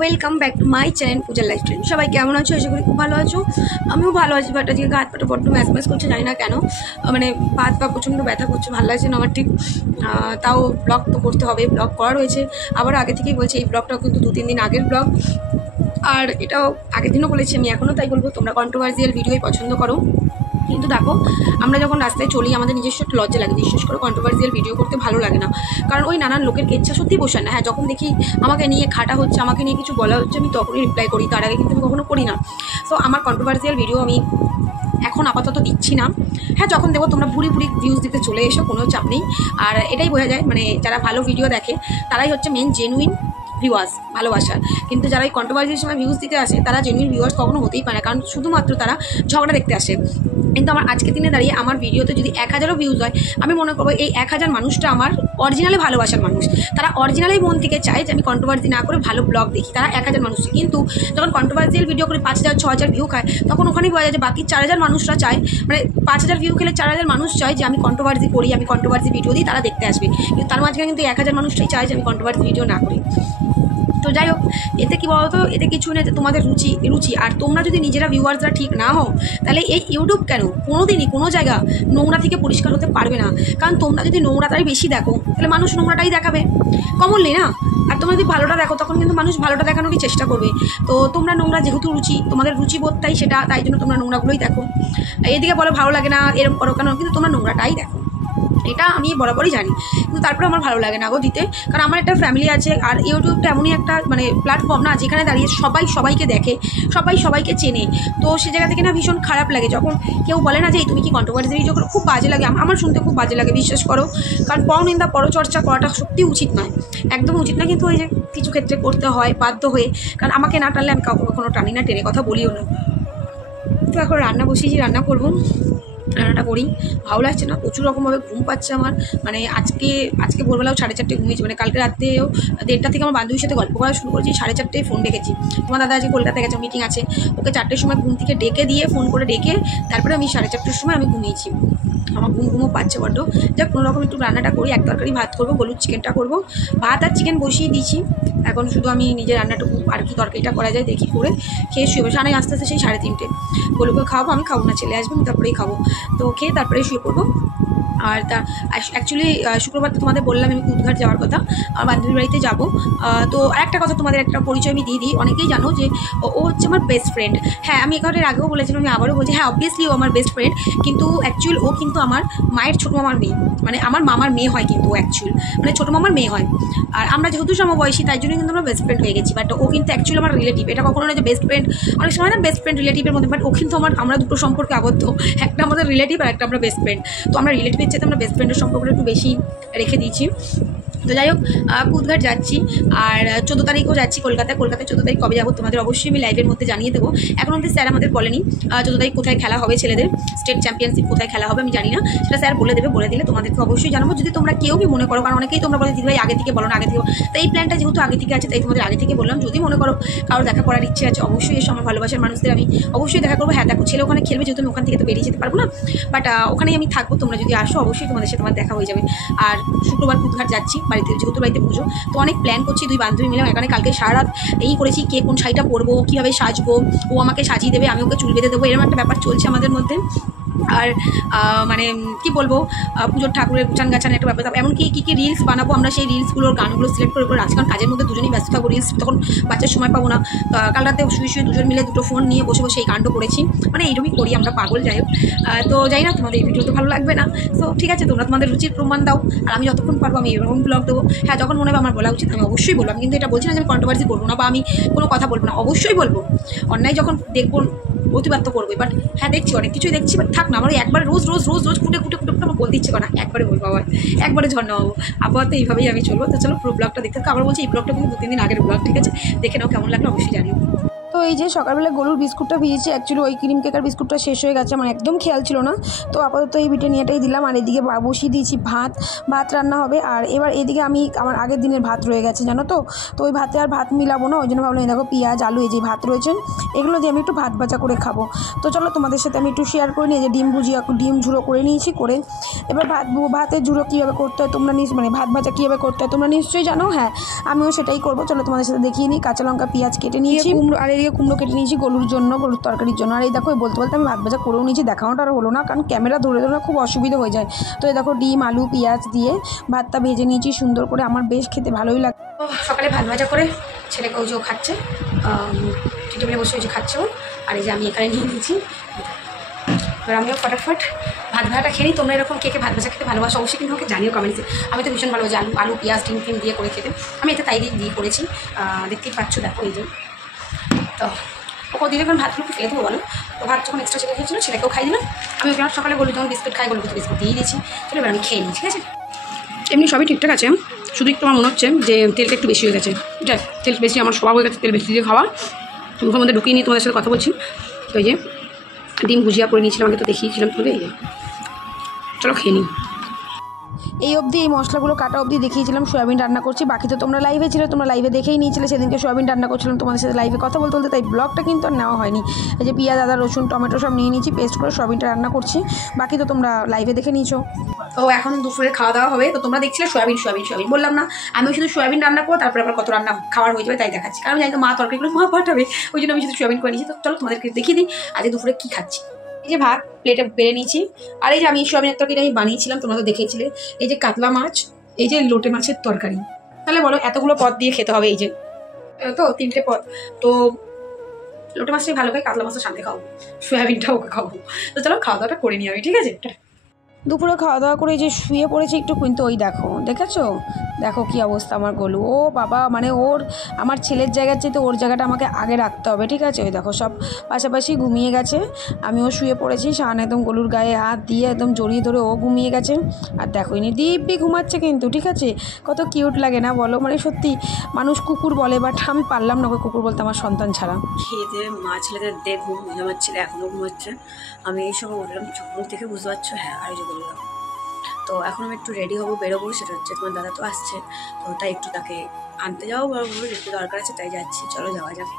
Welcome back to my channel পূজার lifestyle. সবাই কেমন আছো? আশা করি খুব ভালো আছো। আমিও ভালো আছি, বাট আজকে হাত পাটা বড্ড ম্যাচ করছে, জানি না কেন। মানে হাত পা প্রচণ্ড ব্যথা করছে, ভালো লাগছে না আমার ঠিক। তাও ব্লগ তো করতে হবে, ব্লগ করা রয়েছে। আবার আগে থেকেই বলছি, এই ব্লগটাও কিন্তু 2-3 দিন আগের ব্লগ, আর এটাও আগের দিনও বলেছি আমি, এখনও তাই বলবো। তোমরা কন্ট্রোভার্সিয়াল ভিডিওই পছন্দ করো, কিন্তু দেখো আমরা যখন রাস্তায় চলি আমাদের নিজস্ব একটা লজ্জা লাগে, বিশেষ করে কন্ট্রোভার্সিয়াল ভিডিও করতে ভালো লাগে না, কারণ ওই নানান লোকের ইচ্ছা সত্যি বসে না। হ্যাঁ, যখন দেখি আমাকে নিয়ে খাটা হচ্ছে, আমাকে নিয়ে কিছু বলা হচ্ছে, আমি তখনই রিপ্লাই করি, তার আগে কিন্তু আমি কখনো করি না। সো আমার কন্ট্রোভার্সিয়াল ভিডিও আমি এখন আপাতত দিচ্ছি না। হ্যাঁ, যখন দেবো তোমরা ভুরি ভিউজ দিতে চলে এসো, কোনো চাপ নেই। আর এটাই বোঝা যায়, মানে যারা ভালো ভিডিও দেখে তারাই হচ্ছে মেন জেনুইন ভিউয়ার্স, ভালোবাসার। কিন্তু যারা এই কন্ট্রোভার্সির সময় ভিউজ দিতে আসে তারা জেনুইন ভিউয়ার্স কখনো হতেই পারে না, কারণ শুধুমাত্র তারা ঝগড়া দেখতে আসে। কিন্তু আমার আজকের দিনে দাঁড়িয়ে আমার ভিডিওতে যদি 1000ও ভিউজ হয়, আমি মনে করবো এই 1000 মানুষটা আমার অরিজিনালি ভালোবাসার মানুষ। তারা অরিজিনালি মন থেকে চায় যে আমি কন্ট্রোভার্সি না করে ভালো ব্লগ দেখি, তারা 1000 মানুষ। কিন্তু যখন কন্ট্রোভার্সিয়াল ভিডিও করে 5000-6000 ভিউ খায়, তখন ওখানেই বোঝা যায় যে বাকি 4000 মানুষরা চায়, মানে 5000 ভিউ খেলে 4000 মানুষ চায় যে আমি কন্ট্রোভার্সি করি, আমি কন্ট্রোভার্সি ভিডিও দিই, তারা দেখতে আসবে। কিন্তু তার মাঝখানে কিন্তু 1000 মানুষটাই চায় যে আমি কন্ট্রোভার্সি ভিডিও না করি। তো যাই হোক, এতে কী বলতো, এতে কিছু নেই, তোমাদের রুচি। আর তোমরা যদি নিজেরা ভিউয়ার্সরা ঠিক না হও, তাহলে এই ইউটিউব কেন কোনো দিনই কোনো জায়গা নোংরা থেকে পরিষ্কার হতে পারবে না। কারণ তোমরা যদি নোংরাটাই বেশি দেখো, তাহলে মানুষ নোংরাটাই দেখাবে, কমনলি না। আর তোমরা যদি ভালোটা দেখো, তখন কিন্তু মানুষ ভালোটা দেখানোরই চেষ্টা করবে। তো তোমরা নোংরা যেহেতু তোমাদের রুচিবোধটাই সেটা, তাই জন্য তোমরা নোংরাগুলোই দেখো। এদিকে বলো ভালো লাগে না, এরকম করো কেন, কিন্তু তোমরা নোংরাটাই দেখো, এটা আমি বরাবরই জানি। কিন্তু তারপরে আমার ভালো লাগে না গো দিতে, কারণ আমার একটা ফ্যামিলি আছে। আর ইউটিউবটা এমনই একটা মানে প্ল্যাটফর্ম না, যেখানে দাঁড়িয়ে সবাই সবাইকে দেখে, সবাই সবাইকে চেনে। তো সে জায়গা থেকে না ভীষণ খারাপ লাগে যখন কেউ বলে না যে তুমি কি কন্ট্রোভার্সি ভিডিও করো। খুব বাজে লাগে, আমার শুনতে খুব বাজে লাগে, বিশ্বাস করো। কারণ পরনিন্দা পরচর্চা করাটা সত্যি উচিত নয়, একদম উচিত না। কিন্তু ওই যে কিছু ক্ষেত্রে করতে হয় বাধ্য হয়ে, কারণ আমাকে না টানলে আমি কাউকে কখনো টানি না, টেনে কথা বলিও না। তো এখন রান্না বসিয়েছি, রান্না করবো, রান্নাটা করি। ভালো লাগছে না, প্রচুর রকমভাবে ঘুম পাচ্ছে আমার। মানে আজকে ভোরবেলাও 4:30 ঘুমিয়েছি, মানে কালকে রাত্রেও 1:30 থেকে আমার বান্ধবীর সাথে গল্প করা শুরু করেছি, 4:30 ফোন ডেকেছি। তোমার দাদা আজকে কলকাতায় গেছে, মিটিং আছে, ওকে 4টের সময় ঘুম থেকে ডেকে দিয়ে ফোন করে ডেকে তারপরে আমি 4:30 সময় আমি ঘুমিয়েছি। আমার ঘুমও পাচ্ছে বড্ড। যাক, কোনো রকম একটু রান্নাটা করি, এক তরকারি ভাত করবো, হলুদ চিকেনটা করবো। ভাত আর চিকেন বসিয়ে দিয়েছি, এখন শুধু আমি নিজের রান্নাটুকু আর কি তরকারিটা করা যায় দেখি, করে খেয়ে শুয়ে বসে। আনে আস্তে আস্তে সেই 3:30 বলবো খাওয়াবো, আমি খাবো না, ছেলে আসবে আমি তারপরেই খাবো। তো খেয়ে তারপরে শুয়ে পড়বো। আর তা অ্যাকচুয়ালি শুক্রবার তো তোমাদের বললাম আমি কুদঘাট যাওয়ার কথা, আমার বান্ধবীর বাড়িতে যাবো। তো আরেকটা কথা, তোমাদের একটা পরিচয় আমি দিয়ে দিই। অনেকেই জানো যে ও হচ্ছে আমার বেস্ট ফ্রেন্ড। হ্যাঁ, আমি এখানে আগেও বলেছিলাম, আমি আবারও বলছি, হ্যাঁ অবভিয়াসলি ও আমার বেস্ট ফ্রেন্ড। কিন্তু অ্যাকচুয়াল ও কিন্তু আমার মায়ের ছোটো মামার মেয়ে, মানে আমার মামার মেয়ে হয়, কিন্তু ও অ্যাকচুয়াল মানে ছোটো মামার মেয়ে হয়। আর আমরা যেহেতু সমবয়সী, তাই জন্যই কিন্তু আমরা বেস্ট ফ্রেন্ড হয়ে গেছি। বাট ও কিন্তু অ্যাকচুয়ালি আমার রিলেটিভ। এটা কখনো না যে বেস্ট ফ্রেন্ড, অনেক সময় না বেস্ট ফ্রেন্ড রিলেটিভের মধ্যে, বাট ও কিন্তু আমরা দুটো সম্পর্কে আবদ্ধ, একটা আমাদের রিলেটিভ আর একটা আমরা বেস্ট ফ্রেন্ড। তো আমরা রিলেটিভের চেয়ে আমরা বেস্ট ফ্রেন্ডের সম্পর্কটা একটু বেশি রেখে দিয়েছি। তো যাই হোক, কুদঘাট যাচ্ছি, আর 14 তারিখও যাচ্ছি কলকাতায়। 14 তারিখ কবে যাবো তোমাদের অবশ্যই আমি লাইভের মধ্যে জানিয়ে দেবো। এখন অবধি স্যার আমাদের বলেনি 14 তারিখ কোথায় খেলা হবে, ছেলেদের স্টেট চ্যাম্পিয়নশিপ কোথায় খেলা হবে আমি জানি না, সেটা স্যার বলে দেবে। বলে দিলে তোমাদেরকে অবশ্যই জানাবো, যদি তোমরা কেউ কি মনে করো। কারণ অনেকেই তোমরা বলে দিদিভাই আগে থেকে বলো না, আগে থেকে। তো এই প্ল্যানটা যেহেতু আগে থেকে আছে, তাই তোমাদের আগে থেকে বললাম। যদি মনে করো কারো দেখা করার ইচ্ছে আছে, অবশ্যই এসো, আমার ভালোবাসার মানুষদের আমি অবশ্যই দেখা করবো। হ্যাঁ দেখো, ছেলে ওখানে খেলবে, যেহেতু আমি ওখান থেকে তো বেরিয়ে যেতে পারবো না, বাট ওখানেই আমি থাকবো। তোমরা যদি আসো, অবশ্যই তোমাদের সাথে আমার দেখা হয়ে যাবে। আর শুক্রবার কুদঘাট যাচ্ছি বাড়িতে, যেহেতু বাড়িতে পুজো, তো অনেক প্ল্যান করছি 2 বান্ধবী মিলে। এখানে কালকে সারা রাত এই করেছি, কে কোন শাড়িটা পরবো, কীভাবে সাজবো, ও আমাকে সাজিয়ে দেবে, আমি ওকে চুল বেঁধে দেবো, এরকম একটা ব্যাপার চলছে আমাদের মধ্যে। আর মানে কি বলবো, পুজোর ঠাকুরের গুছান গাছান একটা ব্যাপার। এমনকি কী রিলস বানাবো, আমরা সেই রিলসগুলোর গানগুলো সিলেক্ট করে রাখছি, কারণ কাজের মধ্যে দুজনেই ব্যস্ত থাকবো, রিলস তখন বাচ্চার সময় পাবো না। কাল রাতে শুয়ে দুজন মিলে 2টো ফোন নিয়ে বসে বসে এই কাণ্ড করেছি, মানে এইরকমই করি আমরা, পাগল। যাই হোক, তো যাই না, তোমাদের এই ভিডিও তো ভালো লাগবে না। তো ঠিক আছে, তোমরা তোমাদের রুচির প্রমাণ দাও, আর আমি যতক্ষণ পারবো আমি এরকম ব্লগ দেবো। হ্যাঁ, যখন মনে হবে আমার বলা উচিত আমি অবশ্যই বলবো। আমি কিন্তু এটা বলছি না যে আমি কন্ট্রোভার্সি করবো না, বা আমি কোনো কথা বলবো না, অবশ্যই বলবো। অন্যায় যখন দেখবো প্রতিবাদ তো করবোই। বাট হ্যাঁ, দেখছি অনেক কিছুই দেখছি, বাট থাক না, আমার একবার রোজ খুঁটে আমার বলতে ইচ্ছে করে না, একবারে বলবো, আবার একবারে ঝর্ণা হবো। আপাতত এইভাবেই আমি চলবো। তো চলো পুরো ব্লগটা দেখতে থাকো। আবার বলছি, এই ব্লগটা কিন্তু 2-3 দিন আগের ব্লগ, ঠিক আছে? দেখে নাও, কেমন লাগলো অবশ্যই জানিও। তো এই যে সকালবেলা গরুর বিস্কুটটা ভিজেছি, অ্যাকচুয়ালি ওই ক্রিম কেকার বিস্কুটটা শেষ হয়ে গেছে, আমার একদম খেয়াল ছিল না। তো আপাতত এই ব্রিটানিয়াটাই দিলাম। আর এদিকে বসিয়ে দিয়েছি ভাত রান্না হবে। আর এবার এদিকে আমি আমার আগের দিনের ভাত রয়ে গেছে জানো তো ওই ভাতে আর ভাত মিলাবো না, ওই জন্য ভাবলাম দেখো পেঁয়াজ আলু এই যে ভাত রয়েছে এগুলো দিয়ে আমি একটু ভাত ভাজা করে খাবো। তো চলো তোমাদের সাথে আমি একটু শেয়ার করে নিই যে ডিম ঝুড়ো করে নিয়েছি। করে এবার ভাতের ঝুড়ো কীভাবে করতে হয় তোমরা মানে ভাত ভাজা কীভাবে করতে হয় তোমরা নিশ্চয়ই জানো। হ্যাঁ, আমিও সেটাই করবো। চলো তোমাদের সাথে দেখিয়ে নিই। কাঁচা লঙ্কা পেঁয়াজ কেটে নিয়েছি, আর এদিকে কুমড়ো কেটে নিয়েছি গরুর তরকারির জন্য। আর এই দেখো বলতে আমি ভাত ভাজা করেও নিয়েছি, দেখানোটা আর হলো না কারণ ক্যামেরা ধরে খুব অসুবিধা হয়ে যায়। তো এই দেখো ডিম আলু পেঁয়াজ দিয়ে ভাতটা ভেজে নিয়েছি সুন্দর করে, আমার বেশ খেতে ভালোই লাগে। সকালে ভাত ভাজা করে ছেলেকে ওই যে খাচ্ছে, টেবিলে বসে ওই যে খাচ্ছে ও। আর এই যে আমি এখানে নিয়ে নিয়েছি। এবার আমিও ফটাফট ভাত ভাজাটা খেয়ে নিই। তোমরা এরকম কে ভাত ভাজা খেতে ভালোবাসো অবশ্যই কিন্তু আমাকে জানিও কমেন্টসে। আমি তো ভীষণ ভালোবাসি আলু পেঁয়াজ ডিম দিয়ে করে খেতে। আমি এতে তাই দিয়ে করেছি, দেখতেই পাচ্ছ দেখো এই যে। তো ওকে দিলে কারণ ভাতগুলো একটু খেয়ে দেবো বলো। তো ভাত যখন এক্সট্রা ছেলে খেয়েছিলো ছেলেকেও খাই দিলাম। আমি ওকে সকালে বলি যখন বিস্কুট খাই বলবো তো বিস্কুট দিয়ে দিয়েছি। চলো এবার আমি খেয়ে নিই, ঠিক আছে। এমনি সবই ঠিকঠাক আছে, শুধু একটু আমার মনে হচ্ছে যে তেলটা একটু বেশি হয়ে গেছে। যাক, তেল বেশি আমার স্বভাব হয়ে গেছে তেল বেশি দিয়ে খাওয়া। মুখের মধ্যে ঢুকিয়ে নিয়ে তোমাদের সাথে কথা বলছি। তো এই যে ডিম ভুজিয়া করে নিয়েছিলাম, আগে তো দেখিয়েছিলাম তোমাদের। এই যে চলো খেয়ে নিই। এই অবধি এই মশলাগুলো কাটা অবধি দেখিয়েছিলাম সয়াবিন রান্না করছি। বাকি তো তোমরা লাইভে ছিলে, তোমরা লাইভে দেখেই নিয়েছিলে সেদিনকে সয়াবিন রান্না করছিলাম তোমাদের সাথে লাইভে কথা বলতে তাই ব্লগটা কিন্তু আর নেওয়া হয়নি। এই যে পেঁয়াজ আদা রসুন টমেটো সব নিয়ে নিয়েছি, পেস্ট করে সয়াবিনটা রান্না করছি। বাকি তো তোমরা লাইভে দেখে নিয়েছো। তো এখন দুপুরে খাওয়া দাওয়া হবে। তো তোমরা দেখছিলে সয়াবিন বললাম না, আমি শুধু সয়াবিন রান্না করবো, তারপরে আবার কত রান্না খাওয়ার হয়ে যাবে তাই দেখাচ্ছি। কারণ জানি তো মা তরকারিগুলো মা পাঠাবে, ওই জন্য আমি শুধু সয়াবিন করে নিয়েছি। তো চলো তোমাদেরকে দেখিয়ে দিই আজকে দুপুরে কী খাচ্ছি। এই যে ভাত প্লেটে বেড়ে নিয়েছি। আর এই যে আমি সয়াবিনের তরকারিটা আমি বানিয়েছিলাম, তোমরা তো দেখেছিলে। এই যে কাতলা মাছ, এই যে লোটে মাছের তরকারি। তাহলে বলো এতগুলো পদ দিয়ে খেতে হবে, এই যে তো 3টে পদ। তো লোটে মাছটাই ভালো খাই, কাতলা মাছটা সাথে খাবো, সয়াবিনটাও খাবো। তো চলো খাওয়া দাওয়াটা করে নিই আমি, ঠিক আছে। দুপুরে খাওয়া দাওয়া করে যে শুয়ে পড়েছি একটু, কিন্তু ওই দেখো কি অবস্থা আমার গলু। ও বাবা, মানে আমার ছেলের জায়গার চাইতে ওর জায়গাটা আমাকে আগে রাখতে হবে, ঠিক আছে। ওই দেখো সব পাশাপাশি ঘুমিয়ে গেছে, আমিও শুয়ে পড়েছি। শান একদম গলুর গায়ে হাত দিয়ে একদম জড়িয়ে ধরে ও ঘুমিয়ে গেছে। আর দেখো ইনি দিব্যি ঘুমাচ্ছে কিন্তু, ঠিক আছে। কত কিউট লাগে না বলো, মানে সত্যি মানুষ কুকুর বলে, বাট আমি পারলাম না ওকে কুকুর বলতে আমার সন্তান ছাড়া। খেয়ে দিয়ে মা ছেলেদের ঘুম, আমার ছেলে এখনও ঘুমাচ্ছে। আমি এই সময় উঠলাম, চোখ থেকে বুঝতে পারছো। হ্যাঁ, আর যে বললাম তো এখন আমি একটু রেডি হবো, বেরোবো। সেটা হচ্ছে তোমার দাদা তো আসছে, তো তাই একটু তাকে আনতে যাবো, একটু দরকার আছে তাই যাচ্ছি। চলো যাওয়া যাবে।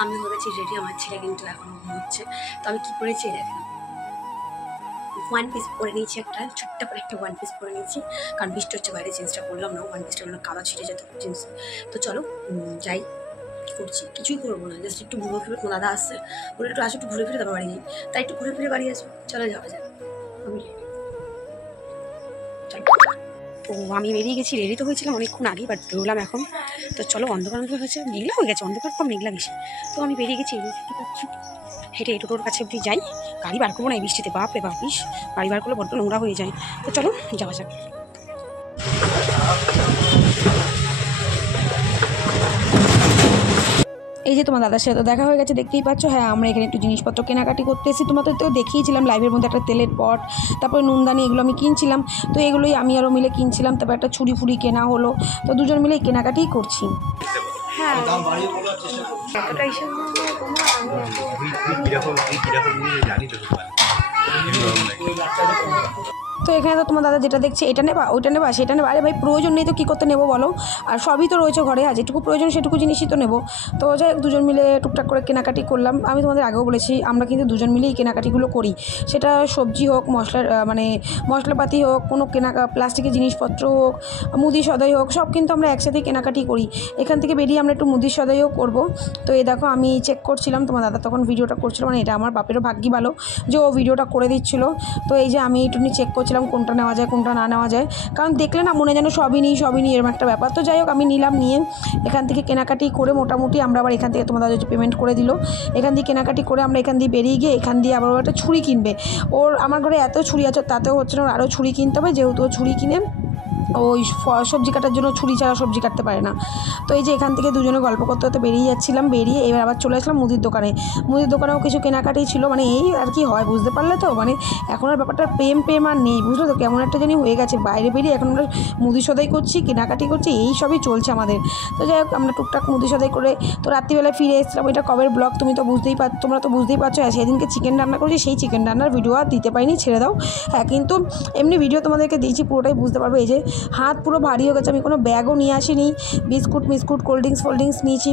আমি হয়ে গেছি রেডি, আমার ছেলে কিন্তু এখনও ঘুমোচ্ছে। তো আমি কী করেছি দেখেন, ওয়ান পিস পরে নিয়েছি, একটা ছোট্ট করে একটা ওয়ান পিস পরে নিয়েছি, কারণ বৃষ্টি হচ্ছে বাইরে। জিন্সটা পরলাম না, ওয়ান পিসটা হলো কাদা ছিটে যেত জিন্স। তো চলো যাই। কী করছি, কিছুই করবো না, জাস্ট একটু ঘুরে ফিরে। দাদা আসছে, বলে একটু আসো, একটু ঘুরে ফিরে তারপর বাড়ি যাই। তাই একটু ঘুরে ফিরে বাড়ি আসবো। চলো যাওয়া যাক। তো আমি বেরিয়ে গেছি, রেডি তো হয়েছিলাম অনেকক্ষণ আগেই, বাট বেরোলাম এখন। তো চলো, অন্ধকার হয়েছে, মেঘলা হয়ে গেছে, অন্ধকার কম মেঘলা বেশি। তো আমি বেরিয়ে গেছি, দেখতে পাচ্ছি। হেঁটে টোটোর কাছে অবধি যাই, গাড়ি বার করবো না এই বৃষ্টিতে, বাপরে বাপিস গাড়ি বার করলে বড্ড নোংরা হয়ে যায়। তো চলো যাওয়া যাক। এই যে তোমার দাদার সাথে দেখা হয়ে গেছে, দেখতেই পাচ্ছ। হ্যাঁ, আমরা এখানে একটু জিনিসপত্র কেনাকাটি করতে এসেছি। তোমাদের তো দেখিয়েছিলাম লাইভের মধ্যে একটা তেলের পট, তারপরে নুনদানি, এগুলো আমি কিনছিলাম। তো এগুলোই আমি আরও মিলে কিনছিলাম। তারপর একটা ছুরি ফুরি কেনা হলো। তো দুজন মিলে কেনাকাটিই করছি। হ্যাঁ, তো এখানে তো তোমার দাদা যেটা দেখছে, এটা নেবা ওইটা নেবা সেটা নেবা। আরে ভাই, প্রয়োজন নেই তো কী করতে নেবো বলো। আর সবই তো রয়েছে ঘরে, আর যেটুকু প্রয়োজন সেটুকু জিনিসই তো নেবো। তো যাই হোক, দুজন মিলে টুকটাক করে কেনাকাটি করলাম। আমি তোমাদের আগেও বলেছি, আমরা কিন্তু দুজন মিলেই কেনাকাটিগুলো করি। সেটা সবজি হোক, মানে মশলাপাতি হোক, কোনো প্লাস্টিকের জিনিসপত্র হোক, মুদি সদাই হোক, সব কিন্তু আমরা একসাথেই কেনাকাটি করি। এখান থেকে বেরিয়ে আমরা একটু মুদি সদাইও করবো। তো এই দেখো আমি চেক করছিলাম, তোমার দাদা তখন ভিডিওটা করছিল। মানে এটা আমার বাপেরও ভাগ্যি ভালো যে ও ভিডিওটা করে দিচ্ছিলো। তো এই যে আমি একটু চেক করছিলাম কোনটা নেওয়া যায় কোনটা না নেওয়া যায়, কারণ দেখলে না মনে যেন সবই নিই এরকম একটা ব্যাপার। তো যাই হোক, আমি নিলাম, নিয়ে এখান থেকে কেনাকাটি করে মোটামুটি আমরা আবার এখান থেকে তোমাদের যে পেমেন্ট করে দিল, এখান দিয়ে কেনাকাটি করে আমরা এখান দিয়ে বেরিয়ে গিয়ে এখান দিয়ে আবার একটা ছুরি কিনবে। আমার ঘরে এত ছুরি আছে, তাতেও হচ্ছে না, ওর আরও ছুরি কিনতে হবে। যেহেতু ও ছুরি কিনে ওই সবজি কাটার জন্য ছুরি ছাড়া সবজি কাটতে পারে না। তো এই যে এখান থেকে দুজনে গল্প করতে করতে বেরিয়ে যাচ্ছিলাম, বেরিয়ে এবার আবার চলে আসলাম মুদির দোকানেও কিছু কেনাকাটি ছিল, মানে এই আর কি হয় বুঝতে পারলে তো, মানে এখন আর ব্যাপারটা প্রেম আর নেই, বুঝলো তো, কেমন একটা জানি হয়ে গেছে। বাইরে বেরিয়ে এখন আমরা মুদি সদাই করছি, কেনাকাটি করছি, এই সবই চলছে আমাদের। তো যাই হোক আমরা টুকটাক মুদি সদাই করে তো রাত্রিবেলায় ফিরে এসেছিলাম। ওইটা কবের ব্লগ তোমরা তো বুঝতেই পারছো। সেদিনকে চিকেন রান্না করেছি, সেই চিকেন রান্নার ভিডিও আর দিতে পারিনি, ছেড়ে দাও। হ্যাঁ, কিন্তু এমনি ভিডিও তোমাদেরকে দিয়েছি, পুরোটাই বুঝতে পারবে। এই যে হাত পুরো ভারী হয়ে গেছে, আমি কোনো ব্যাগও নিয়ে আসিনি, বিস্কুট কোল্ড ড্রিঙ্কস নিয়েছি,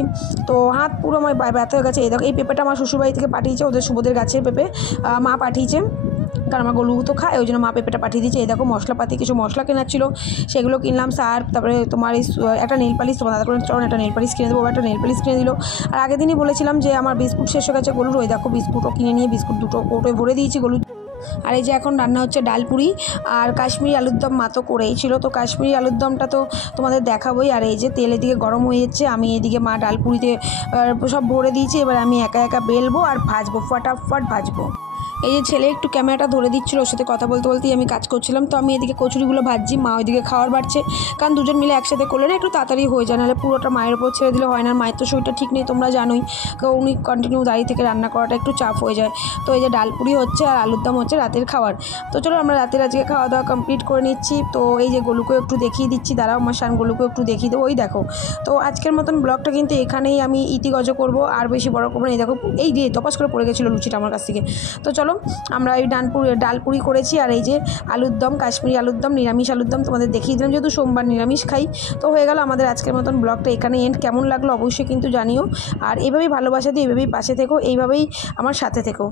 তো হাত পুরো আমার ব্যথা হয়ে গেছে। এই দেখো এই পেঁপেটা আমার শ্বশুরবাড়ি থেকে পাঠিয়েছে, ওদের শুভদের গাছের পেঁপে মা পাঠিয়েছে, কারণ আমার গলু তো খায়, ওই জন্য মা পেঁপেটা পাঠিয়ে দিয়েছে। এই দেখো মশলাপাতি কিছু মশলা কেনার ছিল, সেগুলো কিনলাম, সার্ফ, তারপরে তোমার এই একটা নেল পালিশ, তোমার দাদা করে চরণ একটা নেল পালিশ কিনে দেবো, একটা নেল পালিশ কিনে দিল। আর আগের দিনই বলেছিলাম যে আমার বিস্কুট শেষ হয়ে গেছে গলুর, ওই দেখো বিস্কুটও কিনে নিয়ে বিস্কুট দুটো কৌটোয় ভরে দিয়েছি গলু। আর এই যে এখন রান্না হচ্ছে ডালপুরি আর কাশ্মীরি আলুর দম, মা তো করেই ছিল, তো কাশ্মীরি আলুর দমটা তো তোমাদের দেখাবোই। আর এই যে তেল এদিকে গরম হয়ে যাচ্ছে, আমি এদিকে মা ডালপুরিতে সব ভরে দিয়েছি, এবার আমি একা একা বেলবো আর ভাজবো, ফটাফট ভাজবো। এই যে ছেলে একটু ক্যামেরাটা ধরে দিচ্ছিল, ওর সাথে কথা বলতে বলতেই আমি কাজ করছিলাম। তো আমি এদিকে কচুরিগুলো ভাজছি, মা ওইদিকে খাবার বাড়ছে, কারণ দুজন মিলে একসাথে করলে না একটু তাড়াতাড়ি হয়ে যায়, নাহলে পুরোটা মায়ের ওপর ছেড়ে দিলে হয় না। মায়ের তো শরীরটা ঠিক নেই, তোমরা জানোই, উনি কন্টিনিউ দাঁড়িয়ে থেকে রান্না করাটা একটু চাপ হয়ে যায়। তো এই যে ডালপুরি হচ্ছে আর আলুর দম হচ্ছে রাতের খাবার। তো চলো আমরা রাতের আজকে খাওয়া দাওয়া কমপ্লিট করে নিচ্ছি। তো এই যে গলুকেও একটু দেখিয়ে দিচ্ছি, দাঁড়াও আমার শান গলুকেও একটু দেখিয়ে দেবো। ওই দেখো, তো আজকের মতন ব্লগটা কিন্তু এখানেই আমি ইতিগজ করবো, আর বেশি বড় করবো না। এই দেখো এই দিয়ে তপাস করে পড়ে গেছিলো লুচিটা আমার কাছ থেকে। তো চলো আমরা এই ডালপুরি করেছি, আর এই যে আলুর দম, কাশ্মীরি আলুর দম, নিরামিষ আলুর দম তোমাদের দেখিয়ে দিলাম, যেহেতু সোমবার নিরামিষ খাই। তো হয়ে গেল আমাদের আজকের মতন ব্লগটা এখানে এন্ড। কেমন লাগলো অবশ্যই কিন্তু জানিও, আর এইভাবেই ভালোবাসা দিয়ে এইভাবেই পাশে থেকো, এইভাবেই আমার সাথে থেকো।